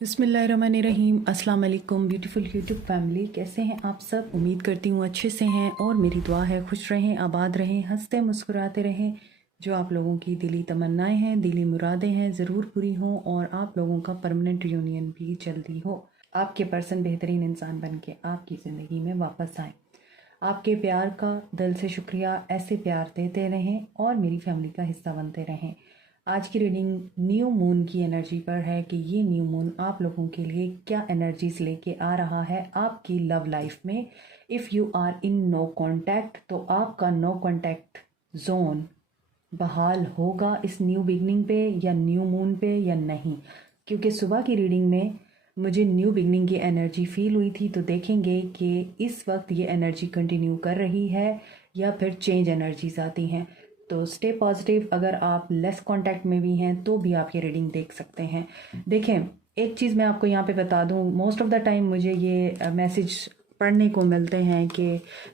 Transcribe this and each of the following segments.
बिस्मिल्लाहिर्रहमानिर्रहीम। अस्सलाम वालेकुम ब्यूटीफुल यूट्यूब फैमिली, कैसे हैं आप सब? उम्मीद करती हूँ अच्छे से हैं और मेरी दुआ है खुश रहें, आबाद रहें, हंसते मुस्कुराते रहें। जो आप लोगों की दिली तमन्नाएं हैं, दिली मुरादें हैं, ज़रूर पूरी हों और आप लोगों का परमानेंट रियूनियन भी जल्दी हो। आपके पर्सन बेहतरीन इंसान बन के आपकी ज़िंदगी में वापस आए। आपके प्यार का दिल से शुक्रिया, ऐसे प्यार देते रहें और मेरी फैमिली का हिस्सा बनते रहें। आज की रीडिंग न्यू मून की एनर्जी पर है कि ये न्यू मून आप लोगों के लिए क्या एनर्जीज लेके आ रहा है आपकी लव लाइफ में। If you are in no contact तो आपका नो कांटेक्ट जोन बहाल होगा इस न्यू बिगनिंग पे या न्यू मून पे या नहीं, क्योंकि सुबह की रीडिंग में मुझे न्यू बिगनिंग की एनर्जी फील हुई थी। तो देखेंगे कि इस वक्त ये एनर्जी कंटिन्यू कर रही है या फिर चेंज एनर्जीज आती हैं। तो स्टे पॉजिटिव। अगर आप लेस कांटेक्ट में भी हैं तो भी आप ये रीडिंग देख सकते हैं। देखें, एक चीज़ मैं आपको यहाँ पे बता दूँ, मोस्ट ऑफ द टाइम मुझे ये मैसेज पढ़ने को मिलते हैं कि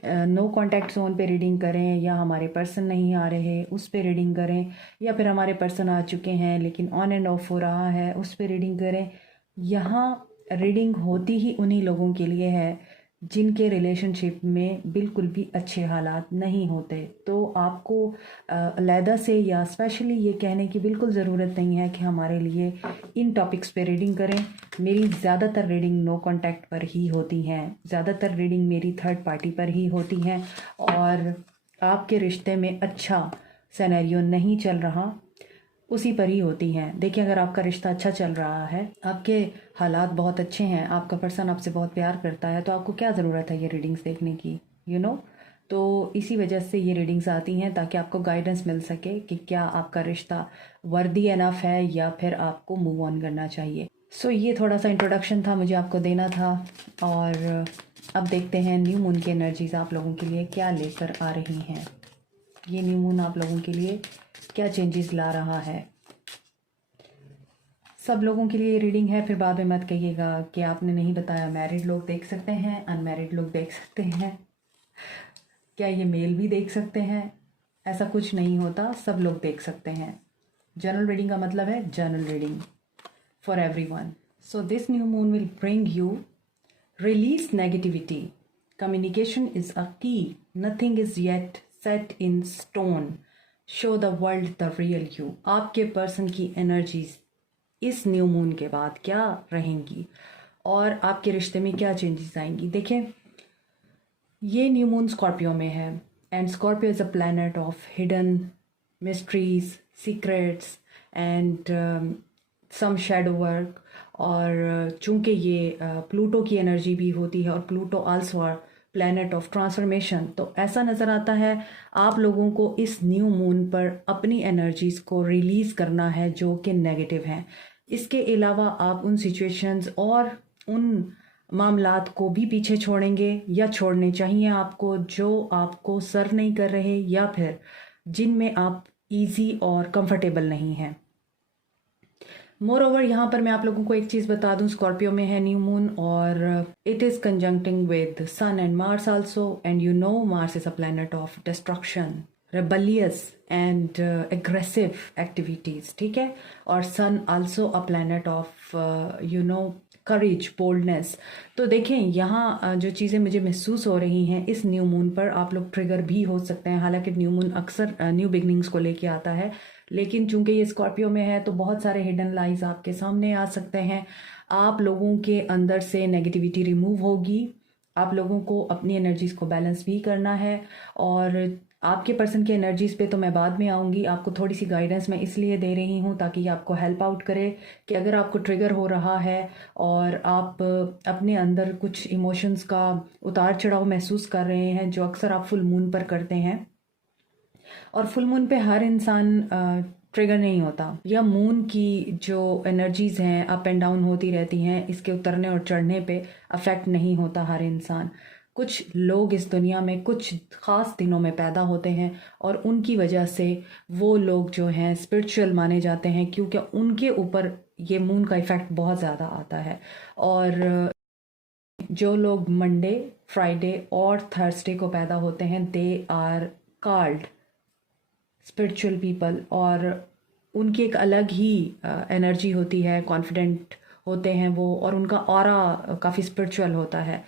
नो कांटेक्ट जोन पे रीडिंग करें, या हमारे पर्सन नहीं आ रहे उस पे रीडिंग करें, या फिर हमारे पर्सन आ चुके हैं लेकिन ऑन एंड ऑफ हो रहा है उस पे रीडिंग करें। यहाँ रीडिंग होती ही उन्हीं लोगों के लिए है जिनके रिलेशनशिप में बिल्कुल भी अच्छे हालात नहीं होते। तो आपको अलहदा से या स्पेशली ये कहने की बिल्कुल ज़रूरत नहीं है कि हमारे लिए इन टॉपिक्स पे रीडिंग करें। मेरी ज़्यादातर रीडिंग नो कांटेक्ट पर ही होती हैं, ज़्यादातर रीडिंग मेरी थर्ड पार्टी पर ही होती हैं। और आपके रिश्ते में अच्छा सिनेरियो नहीं चल रहा उसी पर ही होती हैं। देखिए, अगर आपका रिश्ता अच्छा चल रहा है, आपके हालात बहुत अच्छे हैं, आपका पर्सन आपसे बहुत प्यार करता है, तो आपको क्या ज़रूरत है ये रीडिंग्स देखने की, तो इसी वजह से ये रीडिंग्स आती हैं ताकि आपको गाइडेंस मिल सके कि क्या आपका रिश्ता वर्दी एनफ है या फिर आपको मूव ऑन करना चाहिए। सो ये थोड़ा सा इंट्रोडक्शन था, मुझे आपको देना था। और अब देखते हैं न्यू मून की एनर्जीज आप लोगों के लिए क्या लेकर आ रही हैं। ये न्यू मून आप लोगों के लिए क्या चेंजेस ला रहा है। सब लोगों के लिए ये रीडिंग है, फिर बाद में मत कहिएगा कि आपने नहीं बताया। मैरिड लोग देख सकते हैं, अनमैरिड लोग देख सकते हैं, क्या ये मेल भी देख सकते हैं? ऐसा कुछ नहीं होता, सब लोग देख सकते हैं। जनरल रीडिंग का मतलब है general reading for everyone. So this new moon will bring you release negativity. Communication is a key. Nothing is yet set in stone. Show the world the real you. आपके person की energies इस new moon के बाद क्या रहेंगी और आपके रिश्ते में क्या चेंजेस आएंगी। देखें, ये न्यू मून स्कॉर्पियो में है and Scorpio is a planet of hidden mysteries, secrets and some shadow work. और चूंकि ये प्लूटो की एनर्जी भी होती है और Pluto also planet of transformation, तो ऐसा नज़र आता है आप लोगों को इस न्यू मून पर अपनी एनर्जीज़ को रिलीज़ करना है जो कि नेगेटिव हैं। इसके अलावा आप उन सिचुएशंस और उन मामलात को भी पीछे छोड़ेंगे या छोड़ने चाहिए आपको जो आपको सर्व नहीं कर रहे या फिर जिनमें आप इजी और कंफर्टेबल नहीं हैं। मोर ओवर यहाँ पर मैं आप लोगों को एक चीज़ बता दूं, स्कॉर्पियो में है न्यू मून और it is conjuncting with sun and Mars also, and you know Mars is a planet of destruction, rebellious and aggressive activities, ठीक है। और sun also a planet of courage, boldness. तो देखें, यहाँ जो चीज़ें मुझे महसूस हो रही हैं इस न्यू मून पर, आप लोग ट्रिगर भी हो सकते हैं। हालांकि न्यू मून अक्सर न्यू बिगनिंग्स को लेके आता है, लेकिन चूंकि ये स्कॉर्पियो में है तो बहुत सारे हिडन लाइज आपके सामने आ सकते हैं। आप लोगों के अंदर से नेगेटिविटी रिमूव होगी, आप लोगों को अपनी एनर्जीज को बैलेंस भी करना है। और आपके पर्सन की एनर्जीज पे तो मैं बाद में आऊँगी, आपको थोड़ी सी गाइडेंस मैं इसलिए दे रही हूँ ताकि ये आपको हेल्प आउट करे कि अगर आपको ट्रिगर हो रहा है और आप अपने अंदर कुछ इमोशंस का उतार चढ़ाव महसूस कर रहे हैं जो अक्सर आप फुल मून पर करते हैं। और फुल मून पे हर इंसान ट्रिगर नहीं होता, या मून की जो एनर्जीज हैं अप एंड डाउन होती रहती हैं, इसके उतरने और चढ़ने पे अफेक्ट नहीं होता हर इंसान। कुछ लोग इस दुनिया में कुछ ख़ास दिनों में पैदा होते हैं और उनकी वजह से वो लोग जो हैं स्पिरिचुअल माने जाते हैं, क्योंकि उनके ऊपर ये मून का इफ़ेक्ट बहुत ज़्यादा आता है। और जो लोग मंडे, फ्राइडे और थर्सडे को पैदा होते हैं, they are called spiritual people, और उनकी एक अलग ही एनर्जी होती है, कॉन्फिडेंट होते हैं वो, और उनका ऑरा काफ़ी स्पिरिचुअल होता है,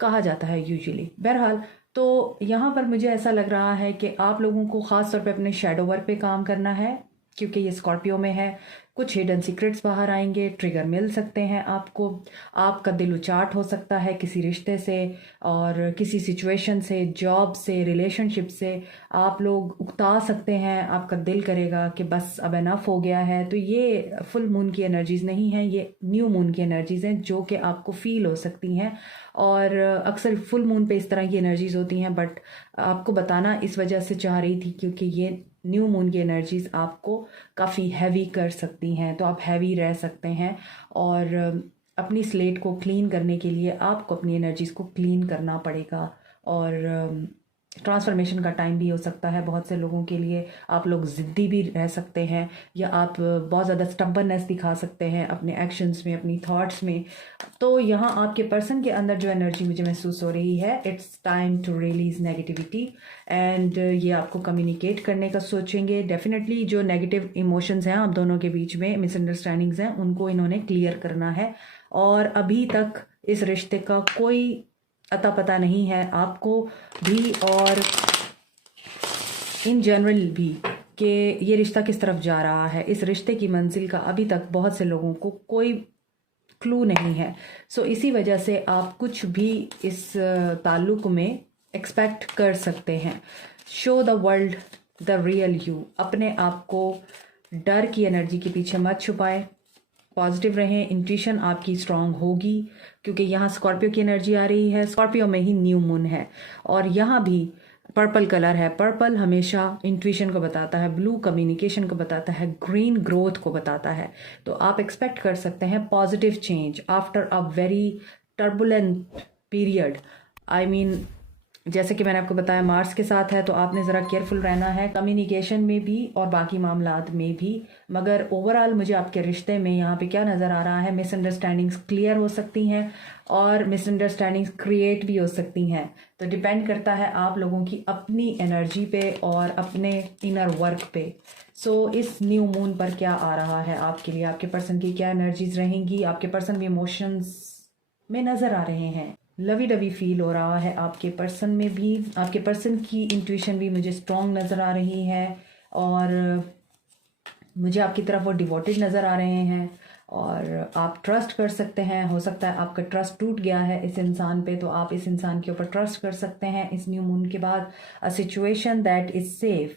कहा जाता है यूजुअली। बहरहाल, तो यहाँ पर मुझे ऐसा लग रहा है कि आप लोगों को ख़ास तौर पे अपने शैडो वर्क पे काम करना है, क्योंकि ये स्कॉर्पियो में है। कुछ हिडन सीक्रेट्स बाहर आएंगे, ट्रिगर मिल सकते हैं आपको, आपका दिल उचाट हो सकता है किसी रिश्ते से और किसी सिचुएशन से, जॉब से, रिलेशनशिप से आप लोग उकता सकते हैं। आपका दिल करेगा कि बस अब एनफ हो गया है। तो ये फुल मून की एनर्जीज नहीं हैं, ये न्यू मून की एनर्जीज हैं जो कि आपको फील हो सकती हैं। और अक्सर फुल मून पे इस तरह की एनर्जीज होती हैं, बट आपको बताना इस वजह से चाह रही थी क्योंकि ये न्यू मून की एनर्जीज आपको काफ़ी हैवी कर सकती हैं, तो आप हैवी रह सकते हैं। और अपनी स्लेट को क्लीन करने के लिए आपको अपनी एनर्जीज को क्लीन करना पड़ेगा। और ट्रांसफॉर्मेशन का टाइम भी हो सकता है बहुत से लोगों के लिए। आप लोग ज़िद्दी भी रह सकते हैं, या आप बहुत ज़्यादा स्टबर्ननेस दिखा सकते हैं अपने एक्शंस में, अपनी थॉट्स में। तो यहाँ आपके पर्सन के अंदर जो एनर्जी मुझे महसूस हो रही है, it's time to release negativity. And ये आपको कम्युनिकेट करने का सोचेंगे। डेफिनेटली जो नेगेटिव इमोशंस हैं आप दोनों के बीच में, मिसअंडरस्टैंडिंग्स हैं, उनको इन्होंने क्लियर करना है। और अभी तक इस रिश्ते का कोई अता पता नहीं है आपको भी और इन जनरल भी, कि ये रिश्ता किस तरफ जा रहा है। इस रिश्ते की मंजिल का अभी तक बहुत से लोगों को कोई क्लू नहीं है। सो इसी वजह से आप कुछ भी इस ताल्लुक में एक्सपेक्ट कर सकते हैं। Show the world the real you. अपने आप को डर की एनर्जी के पीछे मत छुपाएं, पॉजिटिव रहें। इंट्यूशन आपकी स्ट्रांग होगी, क्योंकि यहाँ स्कॉर्पियो की एनर्जी आ रही है। स्कॉर्पियो में ही न्यू मून है और यहाँ भी पर्पल कलर है। पर्पल हमेशा इंट्यूशन को बताता है, ब्लू कम्युनिकेशन को बताता है, ग्रीन ग्रोथ को बताता है। तो आप एक्सपेक्ट कर सकते हैं positive change after a very turbulent period. I mean, जैसे कि मैंने आपको बताया मार्स के साथ है, तो आपने ज़रा केयरफुल रहना है कम्युनिकेशन में भी और बाकी मामलात में भी। मगर ओवरऑल मुझे आपके रिश्ते में यहाँ पे क्या नज़र आ रहा है, मिसअंडरस्टैंडिंग्स क्लियर हो सकती हैं और मिसअंडरस्टैंडिंग्स क्रिएट भी हो सकती हैं। तो डिपेंड करता है आप लोगों की अपनी एनर्जी पे और अपने इनर वर्क पे। सो इस न्यू मून पर क्या आ रहा है आपके लिए, आपके पर्सन की क्या एनर्जीज रहेंगी। आपके पर्सन भी इमोशंस में नज़र आ रहे हैं, लवी डवी फील हो रहा है आपके पर्सन में भी। आपके पर्सन की इंट्यूशन भी मुझे स्ट्रॉन्ग नज़र आ रही है और मुझे आपकी तरफ वो डिवोटेड नज़र आ रहे हैं और आप ट्रस्ट कर सकते हैं। हो सकता है आपका ट्रस्ट टूट गया है इस इंसान पे, तो आप इस इंसान के ऊपर ट्रस्ट कर सकते हैं इस न्यू मून के बाद। A situation that is safe.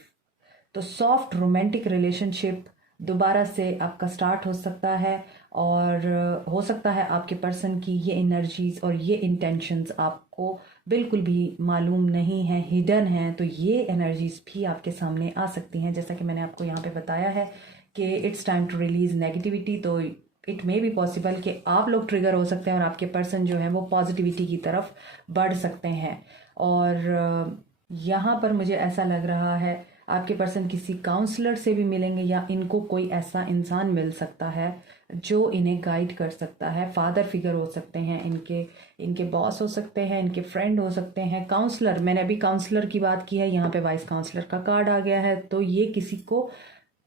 तो सॉफ्ट रोमांटिक रिलेशनशिप दोबारा से आपका स्टार्ट हो सकता है और हो सकता है आपके पर्सन की ये एनर्जीज और ये इंटेंशंस आपको बिल्कुल भी मालूम नहीं है, हिडन हैं। तो ये एनर्जीज भी आपके सामने आ सकती हैं, जैसा कि मैंने आपको यहाँ पे बताया है कि it's time to release negativity. तो इट मे बी पॉसिबल कि आप लोग ट्रिगर हो सकते हैं और आपके पर्सन जो है वो पॉजिटिविटी की तरफ बढ़ सकते हैं। और यहाँ पर मुझे ऐसा लग रहा है आपके पर्सन किसी काउंसलर से भी मिलेंगे, या इनको कोई ऐसा इंसान मिल सकता है जो इन्हें गाइड कर सकता है। फादर फिगर हो सकते हैं इनके बॉस हो सकते हैं, इनके फ्रेंड हो सकते हैं। काउंसलर, मैंने अभी काउंसलर की बात की है, यहाँ पे वाइस काउंसलर का कार्ड आ गया है। तो ये किसी को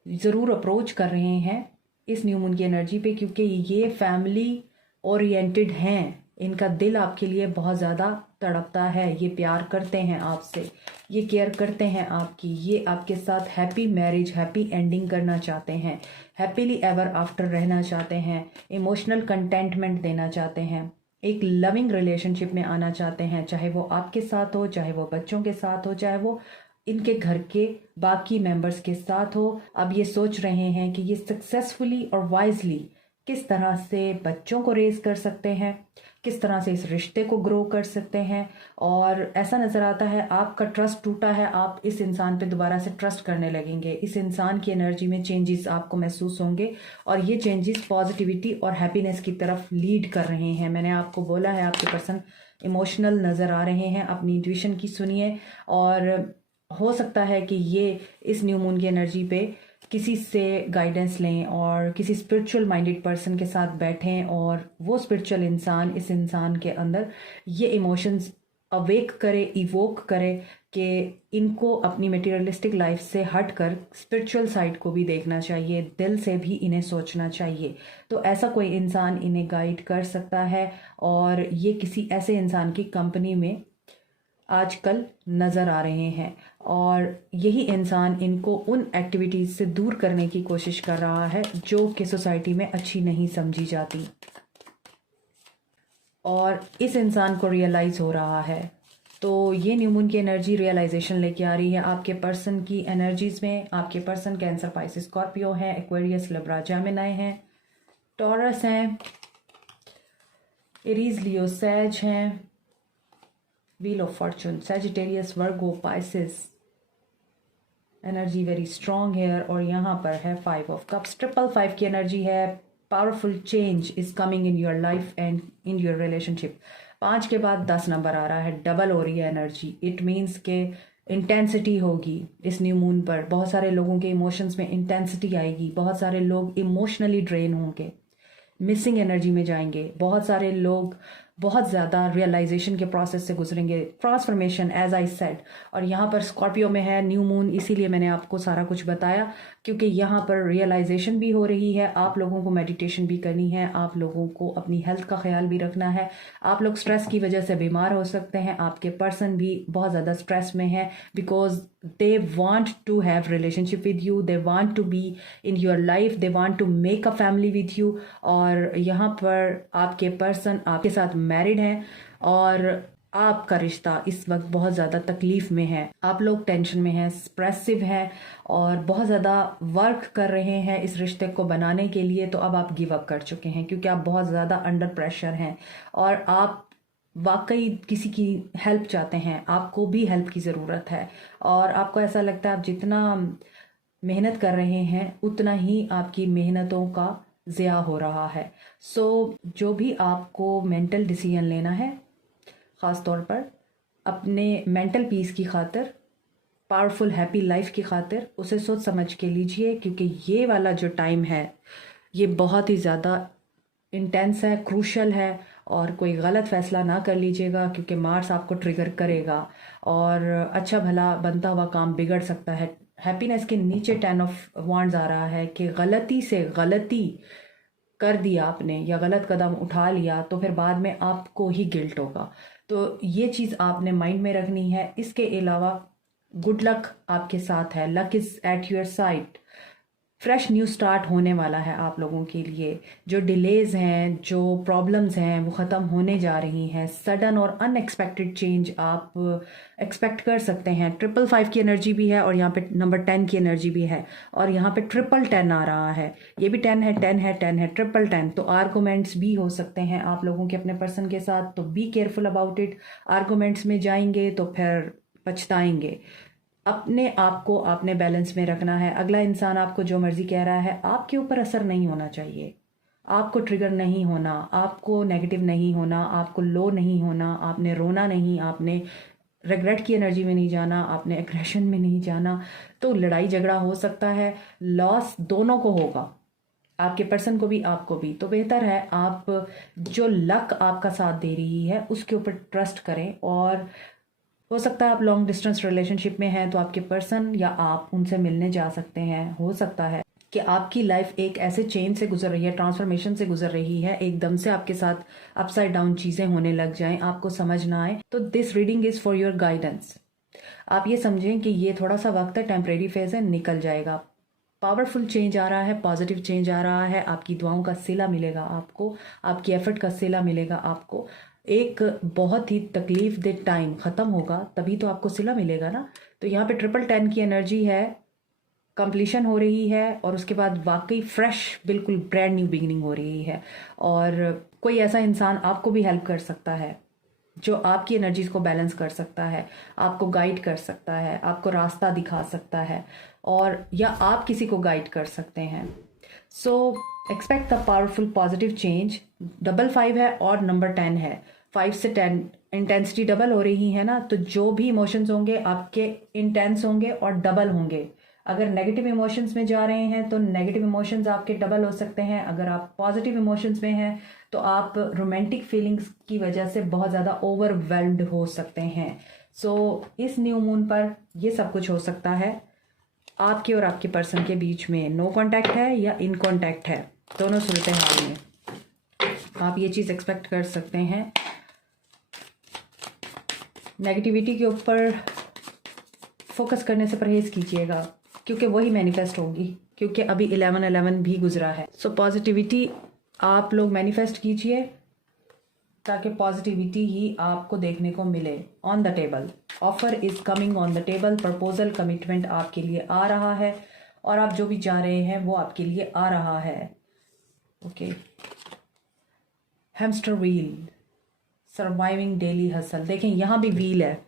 ज़रूर अप्रोच कर रहे हैं इस न्यू मून की एनर्जी पे, क्योंकि ये फैमिली ओरिएंटेड हैं। इनका दिल आपके लिए बहुत ज़्यादा तड़पता है, ये प्यार करते हैं आपसे, ये केयर करते हैं आपकी, ये आपके साथ हैप्पी मैरिज, हैप्पी एंडिंग करना चाहते हैं, हैप्पीली एवर आफ्टर रहना चाहते हैं, इमोशनल कंटेंटमेंट देना चाहते हैं, एक लविंग रिलेशनशिप में आना चाहते हैं, चाहे वो आपके साथ हो, चाहे वो बच्चों के साथ हो, चाहे वो इनके घर के बाकी मेंबर्स के साथ हो। अब ये सोच रहे हैं कि ये सक्सेसफुली और वाइजली किस तरह से बच्चों को रेज कर सकते हैं, किस तरह से इस रिश्ते को ग्रो कर सकते हैं। और ऐसा नज़र आता है आपका ट्रस्ट टूटा है, आप इस इंसान पे दोबारा से ट्रस्ट करने लगेंगे। इस इंसान की एनर्जी में चेंजेस आपको महसूस होंगे और ये चेंजेस पॉजिटिविटी और हैप्पीनेस की तरफ लीड कर रहे हैं। मैंने आपको बोला है आपके पर्सन इमोशनल नज़र आ रहे हैं, अपनी इंट्यूशन की सुनिए। और हो सकता है कि ये इस न्यू मून की एनर्जी पे किसी से गाइडेंस लें और किसी स्पिरिचुअल माइंडेड पर्सन के साथ बैठें और वो स्पिरिचुअल इंसान इस इंसान के अंदर ये इमोशंस अवेक करे, इवोक करे कि इनको अपनी मटेरियलिस्टिक लाइफ से हटकर स्पिरिचुअल साइड को भी देखना चाहिए, दिल से भी इन्हें सोचना चाहिए। तो ऐसा कोई इंसान इन्हें गाइड कर सकता है, और ये किसी ऐसे इंसान की कंपनी में आजकल नज़र आ रहे हैं, और यही इंसान इनको उन एक्टिविटीज़ से दूर करने की कोशिश कर रहा है जो कि सोसाइटी में अच्छी नहीं समझी जाती। और इस इंसान को रियलाइज़ हो रहा है। तो ये न्यू मून की एनर्जी रियलाइजेशन लेके आ रही है आपके पर्सन की एनर्जीज में। आपके पर्सन कैंसर, पाइसिस, स्कॉर्पियो है, एक्वेरियस, लिब्रा, जेमिनी है, टॉरस हैं, एरीज, लियो, सैज हैं, wheel of Fortune, Sagittarius, Virgo, Pisces. Energy very strong है। और यहाँ पर है 5 ऑफ कप्स, 555 की एनर्जी है। Powerful change is coming in your life and in your relationship. 5 के बाद 10 नंबर आ रहा है, डबल हो रही है एनर्जी। इट मीन्स के इंटेंसिटी होगी इस न्यू मून पर। बहुत सारे लोगों के इमोशंस में इंटेंसिटी आएगी, बहुत सारे लोग इमोशनली ड्रेन होंगे, मिसिंग एनर्जी में जाएंगे, बहुत सारे लोग बहुत ज़्यादा रियलाइजेशन के प्रोसेस से गुजरेंगे, ट्रांसफॉर्मेशन एज आई सेड। और यहाँ पर स्कॉर्पियो में है न्यू मून, इसीलिए मैंने आपको सारा कुछ बताया, क्योंकि यहाँ पर रियलाइजेशन भी हो रही है। आप लोगों को मेडिटेशन भी करनी है, आप लोगों को अपनी हेल्थ का ख्याल भी रखना है। आप लोग स्ट्रेस की वजह से बीमार हो सकते हैं, आपके पर्सन भी बहुत ज़्यादा स्ट्रेस में है, because they want to have relationship with you, they want to be in your life, they want to make a family with you। और यहाँ पर आपके पर्सन आपके साथ मैरिड हैं, और आपका रिश्ता इस वक्त बहुत ज़्यादा तकलीफ में है। आप लोग टेंशन में हैं, स्ट्रेसिव हैं, और बहुत ज़्यादा वर्क कर रहे हैं इस रिश्ते को बनाने के लिए। तो अब आप गिव अप कर चुके हैं, क्योंकि आप बहुत ज़्यादा अंडर प्रेशर हैं, और आप वाकई किसी की हेल्प चाहते हैं, आपको भी हेल्प की ज़रूरत है। और आपको ऐसा लगता है आप जितना मेहनत कर रहे हैं उतना ही आपकी मेहनतों का ज़िया हो रहा है। सो जो भी आपको मेंटल डिसीजन लेना है, ख़ास तौर पर अपने मेंटल पीस की खातिर, पावरफुल हैप्पी लाइफ की खातिर, उसे सोच समझ के लीजिए, क्योंकि ये वाला जो टाइम है ये बहुत ही ज़्यादा इंटेंस है, क्रूशल है। और कोई गलत फैसला ना कर लीजिएगा, क्योंकि मार्स आपको ट्रिगर करेगा, और अच्छा भला बनता हुआ काम बिगड़ सकता है। हैप्पीनेस के नीचे 10 ऑफ वांड्स आ रहा है कि गलती से गलती कर दिया आपने या गलत कदम उठा लिया तो फिर बाद में आपको ही गिल्ट होगा। तो ये चीज़ आपने माइंड में रखनी है। इसके अलावा गुड लक आपके साथ है, luck is at your side. Fresh new start होने वाला है आप लोगों के लिए। जो डिलेज हैं, जो प्रॉब्लम्स हैं, वो ख़त्म होने जा रही हैं। सडन और अनएक्सपेक्टेड चेंज आप एक्सपेक्ट कर सकते हैं। 555 की एनर्जी भी है, और यहाँ पे नंबर 10 की एनर्जी भी है, और यहाँ पे 1010 आ रहा है। ये भी 10 है, 10 है, 10 है, 1010। तो आर्गूमेंट्स भी हो सकते हैं आप लोगों के अपने पर्सन के साथ, तो be careful about it. Arguments में जाएंगे तो फिर पछताएंगे। अपने आप को आपने बैलेंस में रखना है। अगला इंसान आपको जो मर्जी कह रहा है, आपके ऊपर असर नहीं होना चाहिए। आपको ट्रिगर नहीं होना, आपको नेगेटिव नहीं होना, आपको लो नहीं होना, आपने रोना नहीं, आपने रिग्रेट की एनर्जी में नहीं जाना, आपने एग्रेशन में नहीं जाना। तो लड़ाई झगड़ा हो सकता है, लॉस दोनों को होगा, आपके पर्सन को भी, आपको भी। तो बेहतर है आप जो लक आपका साथ दे रही है उसके ऊपर ट्रस्ट करें। और हो सकता है आप लॉन्ग डिस्टेंस रिलेशनशिप में हैं, तो आपके पर्सन या आप उनसे मिलने जा सकते हैं। हो सकता है कि आपकी लाइफ एक ऐसे चेंज से गुजर रही है, ट्रांसफॉर्मेशन से गुजर रही है, एकदम से आपके साथ अपसाइड डाउन चीज़ें होने लग जाएं, आपको समझ ना आए। तो this reading is for your guidance. आप ये समझें कि ये थोड़ा सा वक्त है, टेम्परेरी फेज है, निकल जाएगा। पावरफुल चेंज आ रहा है, पॉजिटिव चेंज आ रहा है। आपकी दुआओं का सिला मिलेगा आपको, आपकी एफर्ट का सिला मिलेगा आपको। एक बहुत ही तकलीफ दे टाइम ख़त्म होगा, तभी तो आपको सिला मिलेगा ना। तो यहाँ पे 1010 की एनर्जी है, कंप्लीशन हो रही है, और उसके बाद वाकई फ्रेश, बिल्कुल ब्रांड न्यू बिगिनिंग हो रही है। और कोई ऐसा इंसान आपको भी हेल्प कर सकता है जो आपकी एनर्जीज को बैलेंस कर सकता है, आपको गाइड कर सकता है, आपको रास्ता दिखा सकता है, और या आप किसी को गाइड कर सकते हैं। So expect the powerful positive change. 55 है और नंबर 10 है, 5 से 10 इंटेंसिटी डबल हो रही है ना। तो जो भी इमोशंस होंगे आपके इंटेंस होंगे और डबल होंगे, अगर नेगेटिव इमोशंस में जा रहे हैं तो नेगेटिव इमोशंस आपके डबल हो सकते हैं। अगर आप पॉजिटिव इमोशंस में हैं तो आप रोमांटिक फीलिंग्स की वजह से बहुत ज़्यादा ओवरवेल्म्ड हो सकते हैं। सो इस न्यू मून पर ये सब कुछ हो सकता है। आपके और आपके पर्सन के बीच में नो कांटेक्ट है या इन कांटेक्ट है, दोनों सूरत हाल में आप ये चीज़ एक्सपेक्ट कर सकते हैं। नेगेटिविटी के ऊपर फोकस करने से परहेज़ कीजिएगा, क्योंकि वही मैनिफेस्ट होगी, क्योंकि अभी 11/11 भी गुजरा है। सो पॉजिटिविटी आप लोग मैनिफेस्ट कीजिए ताकि पॉजिटिविटी ही आपको देखने को मिले। On the table offer is coming on the table, proposal commitment आपके लिए आ रहा है और आप जो भी चाह रहे हैं वो आपके लिए आ रहा है। Okay, hamster wheel, surviving daily hustle, देखें यहाँ भी व्हील है,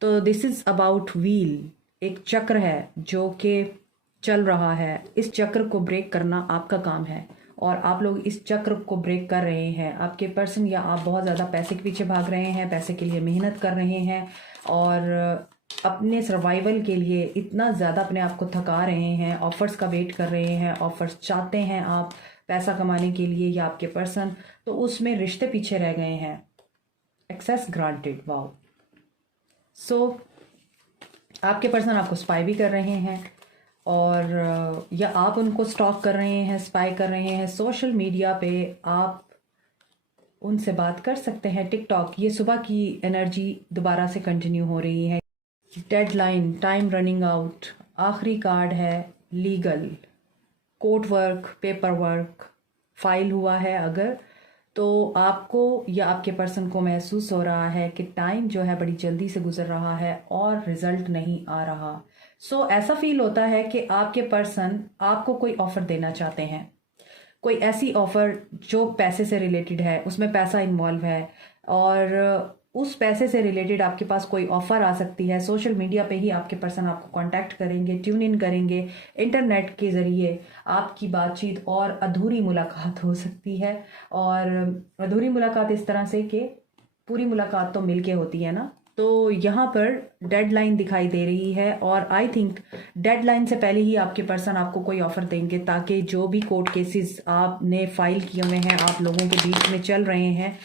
तो दिस इज अबाउट व्हील, एक चक्र है जो कि चल रहा है। इस चक्र को ब्रेक करना आपका काम है और आप लोग इस चक्र को ब्रेक कर रहे हैं। आपके पर्सन या आप बहुत ज़्यादा पैसे के पीछे भाग रहे हैं, पैसे के लिए मेहनत कर रहे हैं और अपने सर्वाइवल के लिए इतना ज़्यादा अपने आप को थका रहे हैं, ऑफर्स का वेट कर रहे हैं, ऑफर्स चाहते हैं आप पैसा कमाने के लिए या आपके पर्सन, तो उसमें रिश्ते पीछे रह गए हैं। Access granted, wow. सो आपके पर्सन आपको स्पाई भी कर रहे हैं और या आप उनको स्टॉक कर रहे हैं, स्पाई कर रहे हैं। सोशल मीडिया पे आप उनसे बात कर सकते हैं। टिकटॉक, ये सुबह की एनर्जी दोबारा से कंटिन्यू हो रही है। डेडलाइन, टाइम रनिंग आउट, आखिरी कार्ड है legal, court work, paper work file हुआ है अगर, तो आपको या आपके पर्सन को महसूस हो रहा है कि टाइम जो है बड़ी जल्दी से गुजर रहा है और रिजल्ट नहीं आ रहा। सो ऐसा फील होता है कि आपके पर्सन आपको कोई ऑफर देना चाहते हैं, कोई ऐसी ऑफर जो पैसे से रिलेटेड है, उसमें पैसा इन्वॉल्व है और उस पैसे से रिलेटेड आपके पास कोई ऑफर आ सकती है। सोशल मीडिया पे ही आपके पर्सन आपको कांटेक्ट करेंगे, ट्यून इन करेंगे, इंटरनेट के ज़रिए आपकी बातचीत और अधूरी मुलाकात हो सकती है। और अधूरी मुलाकात इस तरह से कि पूरी मुलाकात तो मिलके होती है ना। तो यहाँ पर डेडलाइन दिखाई दे रही है और आई थिंक डेडलाइन से पहले ही आपके पर्सन आपको कोई ऑफर देंगे ताकि जो भी कोर्ट केसेस आपने फाइल किए हुए हैं, आप लोगों के बीच में चल रहे हैं,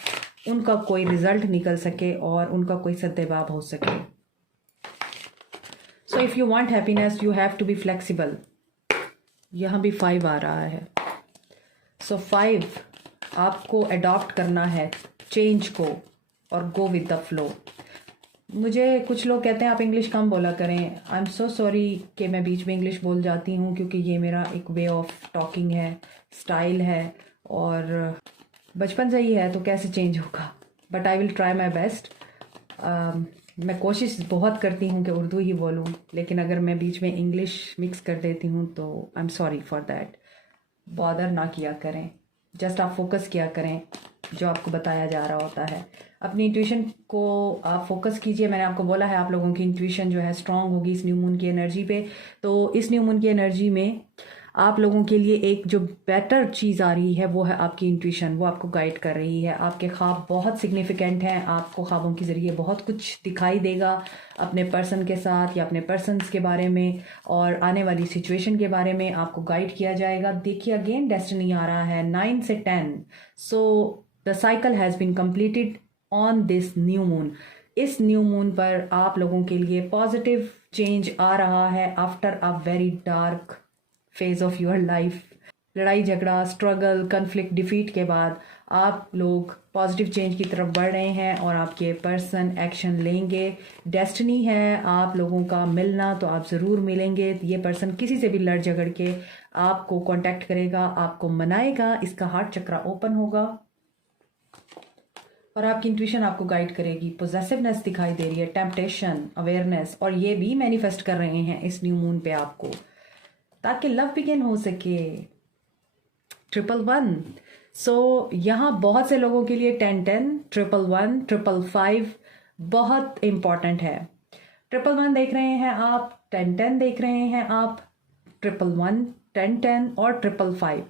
उनका कोई रिजल्ट निकल सके और उनका कोई सद्देबाब हो सके। So if you want happiness you have to be flexible. यहाँ भी 5 आ रहा है। सो 5 आपको अडॉप्ट करना है चेंज को और गो विद द फ्लो। मुझे कुछ लोग कहते हैं आप इंग्लिश कम बोला करें। आई एम सो सॉरी कि मैं बीच में इंग्लिश बोल जाती हूँ, क्योंकि ये मेरा एक वे ऑफ टॉकिंग है, स्टाइल है और बचपन से ही है, तो कैसे चेंज होगा। But I will try my best. मैं कोशिश बहुत करती हूँ कि उर्दू ही बोलूँ, लेकिन अगर मैं बीच में इंग्लिश मिक्स कर देती हूँ तो I am sorry for that. Bother ना किया करें, जस्ट आप फोकस किया करें जो आपको बताया जा रहा होता है। अपनी इंट्यूशन को आप फोकस कीजिए। मैंने आपको बोला है आप लोगों की इंट्यूशन जो है स्ट्रांग होगी इस न्यू मून की एनर्जी पे। तो इस न्यू मून की एनर्जी में आप लोगों के लिए एक जो बेटर चीज़ आ रही है वो है आपकी इंट्यूशन। वो आपको गाइड कर रही है। आपके ख्वाब बहुत सिग्निफिकेंट हैं। आपको ख्वाबों के ज़रिए बहुत कुछ दिखाई देगा अपने पर्सन के साथ या अपने पर्सन्स के बारे में और आने वाली सिचुएशन के बारे में आपको गाइड किया जाएगा। देखिए अगेन डेस्टिनी आ रहा है 9 से 10। So the cycle has been completed on this new moon. इस न्यू मून पर आप लोगों के लिए पॉजिटिव चेंज आ रहा है after a very dark phase of your life. लड़ाई झगड़ा, स्ट्रगल, कन्फ्लिक्ट, डिफीट के बाद आप लोग पॉजिटिव चेंज की तरफ बढ़ रहे हैं और आपके पर्सन एक्शन लेंगे। डेस्टिनी है आप लोगों का मिलना, तो आप ज़रूर मिलेंगे। ये पर्सन किसी से भी लड़ झगड़ के आपको कांटेक्ट करेगा, आपको मनाएगा, इसका हार्ट चक्रा ओपन होगा और आपकी इंट्यूशन आपको गाइड करेगी। पोजेसिवनेस दिखाई दे रही है, टेम्पटेशन, अवेयरनेस, और ये भी मैनिफेस्ट कर रहे हैं इस न्यू मून पे आपको, ताकि लव बिगिन हो सके। 111। सो यहाँ बहुत से लोगों के लिए 1010, 111, 555 बहुत इम्पॉर्टेंट है। 111 देख रहे हैं आप, 1010 देख रहे हैं आप, 111, 1010 और 555,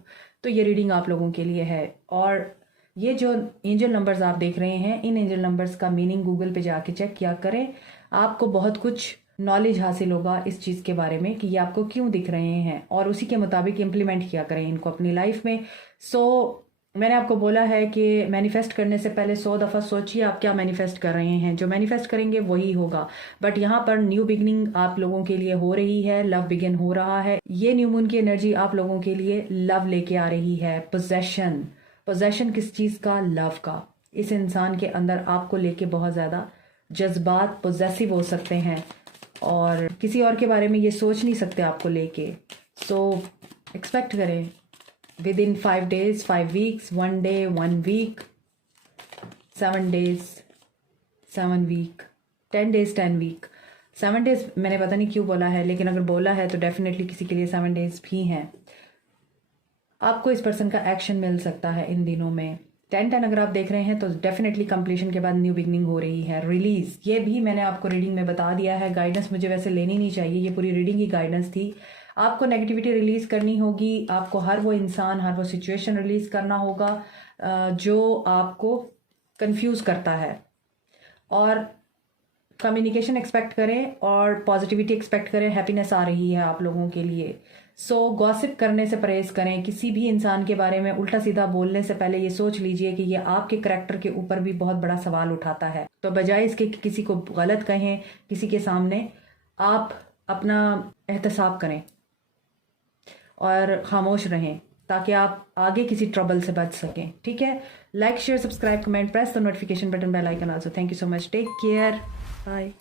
तो ये रीडिंग आप लोगों के लिए है। और ये जो एंजल नंबर्स आप देख रहे हैं, इन एंजल नंबर्स का मीनिंग गूगल पे जाके चेक किया करें। आपको बहुत कुछ नॉलेज हासिल होगा इस चीज़ के बारे में कि ये आपको क्यों दिख रहे हैं, और उसी के मुताबिक इम्प्लीमेंट किया करें इनको अपनी लाइफ में। सो मैंने आपको बोला है कि मैनिफेस्ट करने से पहले 100 दफ़ा सोचिए आप क्या मैनिफेस्ट कर रहे हैं। जो मैनिफेस्ट करेंगे वही होगा। बट यहाँ पर न्यू बिगनिंग आप लोगों के लिए हो रही है, लव बिगिन हो रहा है। ये न्यू मून की एनर्जी आप लोगों के लिए लव लेके आ रही है। पोजेशन, पोजेशन किस चीज़ का? लव का। इस इंसान के अंदर आपको लेके बहुत ज़्यादा जज्बात पोजेसिव हो सकते हैं और किसी और के बारे में ये सोच नहीं सकते आपको लेके। सो एक्सपेक्ट करें within 5 days, 5 weeks, 1 day, 1 week, 7 days, 7 week, 10 days, 10 week। 7 days मैंने पता नहीं क्यों बोला है, लेकिन अगर बोला है तो डेफिनेटली किसी के लिए 7 days भी हैं। आपको इस पर्सन का एक्शन मिल सकता है इन दिनों में। 10-10 अगर आप देख रहे हैं तो डेफिनेटली कंप्लीशन के बाद न्यू बिगनिंग हो रही है। रिलीज, ये भी मैंने आपको रीडिंग में बता दिया है। गाइडेंस मुझे वैसे लेनी नहीं चाहिए, ये पूरी रीडिंग की गाइडेंस थी। आपको नेगेटिविटी रिलीज करनी होगी, आपको हर वो इंसान, हर वो सिचुएशन रिलीज करना होगा जो आपको कंफ्यूज करता है, और कम्युनिकेशन एक्सपेक्ट करें और पॉजिटिविटी एक्सपेक्ट करें। हैप्पीनेस आ रही है आप लोगों के लिए। सो गॉसिप करने से परहेज करें। किसी भी इंसान के बारे में उल्टा सीधा बोलने से पहले ये सोच लीजिए कि ये आपके करैक्टर के ऊपर भी बहुत बड़ा सवाल उठाता है। तो बजाय इसके कि किसी को गलत कहें किसी के सामने, आप अपना एहतसाब करें और खामोश रहें ताकि आप आगे किसी ट्रबल से बच सकें। ठीक है, like share subscribe comment, press the notification button, bell icon also. Thank you so much, take care, bye.